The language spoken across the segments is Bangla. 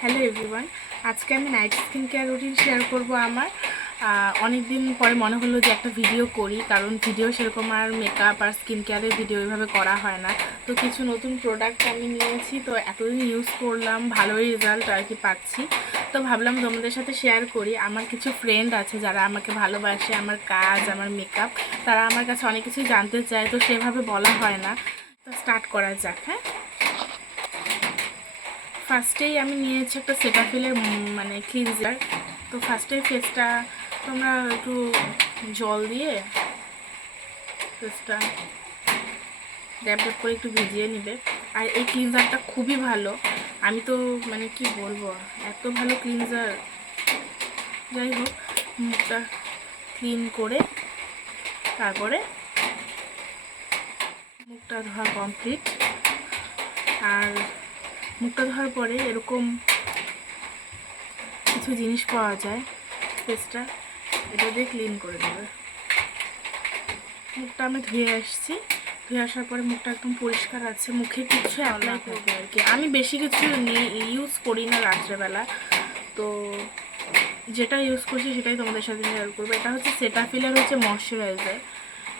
হ্যালো এভরিওয়ান, আজকে আমি night skin care routine share করব। আমার অনেক দিন পরে মনে হলো যে একটা ভিডিও করি, কারণ ভিডিও সেরকম আর মেকআপ আর স্কিন কেয়ারের ভিডিও এইভাবে করা হয় না। তো কিছু নতুন প্রোডাক্ট আমি নিয়েছি, তো এতদিন ইউজ করলাম, ভালোই রেজাল্ট আর কি পাচ্ছি। তো ভাবলাম তোমাদের সাথে শেয়ার করি। আমার কিছু ফ্রেন্ড আছে যারা আমাকে ভালোবাসে, আমার কাজ, আমার মেকআপ, তারা আমার কাছে অনেক কিছুই জানতে চায়, তো সেভাবে বলা হয় না। তো স্টার্ট করা যাক। হ্যাঁ, ফার্স্টেই আমি নিয়েছি একটা সেটাফিলের মানে ক্লিনজার। তো ফার্স্টেই ফেসটা তোমরা একটু জল দিয়ে ফেসটা ড্যাপ ড্যাপ করে একটু ভিজিয়ে নিবে। আর এই ক্লিনজারটা খুবই ভালো, আমি তো মানে কি বলবো, এত ভালো ক্লিনজার। যাই হোক, মুখটা ক্লিন করে তারপরে মুখটা ধোয়া কমপ্লিট। আর মুখটা ধোয়ার পরে এরকম কিছু জিনিস পাওয়া যায়, ফেসটা এটা দিয়ে ক্লিন করে দেবে। মুখটা আমি ধুয়ে আসছি, ধুয়ে আসার পরে মুখটা একদম পরিষ্কার আছে, মুখে কিছু অ্যাপ্লাই করবে আর কি। আমি বেশি কিছু ইউজ করি না রাত্রেবেলা, তো যেটা ইউজ করছি সেটাই তোমাদের সাথে শেয়ার করবো। এটা হচ্ছে সেটাফিলের হচ্ছে ময়শ্চারাইজার,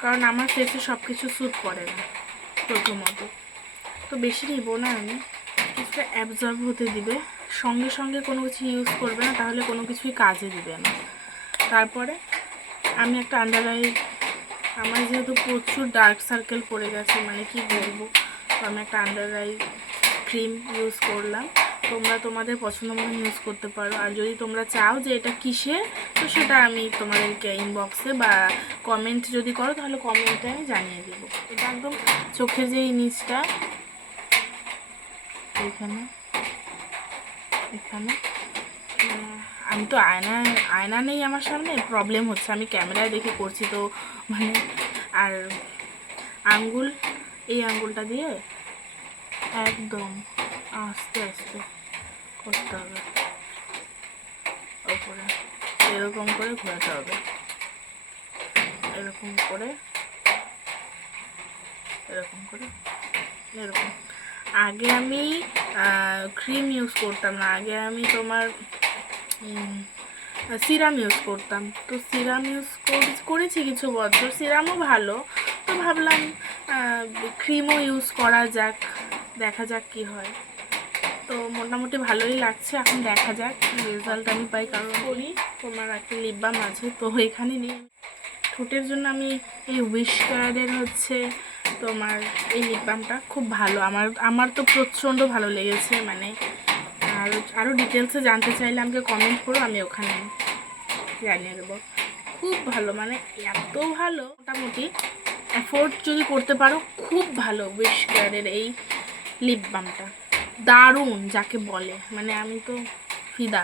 কারণ আমার ফেসে সব কিছু স্যুট করে না প্রথমত। তো বেশি নিব না আমি, কিছুটা অ্যাবজর্ব হতে দিবে, সঙ্গে সঙ্গে কোনো কিছু ইউজ করবে না, তাহলে কোনো কিছুই কাজে দিবে না। তারপরে আমি একটা আন্ডার আই, আমার যেহেতু প্রচুর ডার্ক সার্কেল পড়ে গেছে, মানে কি বলবো, তো আমি একটা আন্ডার আই ক্রিম ইউজ করলাম। তোমরা তোমাদের পছন্দ মতো ইউজ করতে পারো। আর যদি তোমরা চাও যে এটা কিসে, তো সেটা আমি তোমাদেরকে ইনবক্সে বা কমেন্ট যদি করো তাহলে কমেন্টে আমি জানিয়ে দেব। এটা একদম চোখের যে নিচটা এখানে এখানে আমি তো আয়না নেই আমার সামনে, প্রবলেম হচ্ছে, আমি ক্যামেরায় দেখে করছি তো মানে। আর আঙ্গুল, এই আঙ্গুলটা দিয়ে একদম আস্তে আস্তে করতে হবে, ওপরে এরকম করে ঘোরাতে হবে, এরকম করে এরকম করে এরকম। আগে আমি ক্রিম ইউজ করতাম না, আগে আমি তোমার সিরাম ইউজ করতাম। তো সিরাম ইউজ করেছি কিছু বছর, সিরামও ভালো। তো ভাবলাম ক্রিমও ইউজ করা যাক, দেখা যাক কি হয়। তো মোটামুটি ভালোই লাগছে, এখন দেখা যাক রেজাল্ট আমি পাই। কারণ করি তোমার একটা লিপ বাম আছে, তো এখানে নিয়ে ঠোঁটের জন্য আমি এই উইশকারের হচ্ছে তোমার এই লিপ বামটা খুব ভালো, আমার তো প্রচণ্ড ভালো লেগেছে। মানে আরও ডিটেলসে জানতে চাইলে আমাকে কমেন্ট করো, আমি ওখানে জানিয়ে দেবো। খুব ভালো, মানে এত ভালো, মোটামুটি অ্যাফোর্ড যদি করতে পারো খুব ভালো উইশকারের এই লিপ বামটা, দারুণ যাকে বলে, মানে আমি তো ফিদা।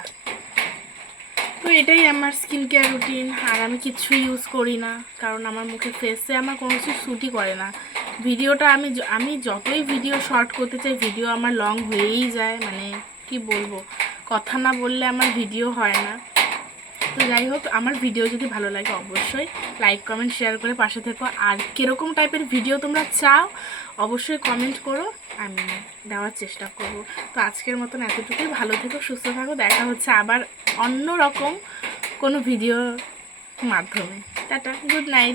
তো এটাই আমার স্কিন কেয়ার রুটিন। আর আমি কিছু ইউজ করি না, কারণ আমার মুখে ফেসে আমার কোনো কিছু স্যুটই করে না। ভিডিওটা আমি যতই ভিডিও শর্ট করতে চাই, ভিডিও আমার লং হয়েই যায়, মানে কি বলবো, কথা না বললে আমার ভিডিও হয় না। তো যাই হোক, আমার ভিডিও যদি ভালো লাগে অবশ্যই লাইক কমেন্ট শেয়ার করে পাশে থেকো। আর কীরকম টাইপের ভিডিও তোমরা চাও অবশ্যই কমেন্ট করো, আমি দেওয়ার চেষ্টা করব। তো আজকের মতন এতটুকুই, ভালো থেকো, সুস্থ থাকো, দেখা হচ্ছে আবার অন্য রকম কোনো ভিডিওর মাধ্যমে। Tata, good night.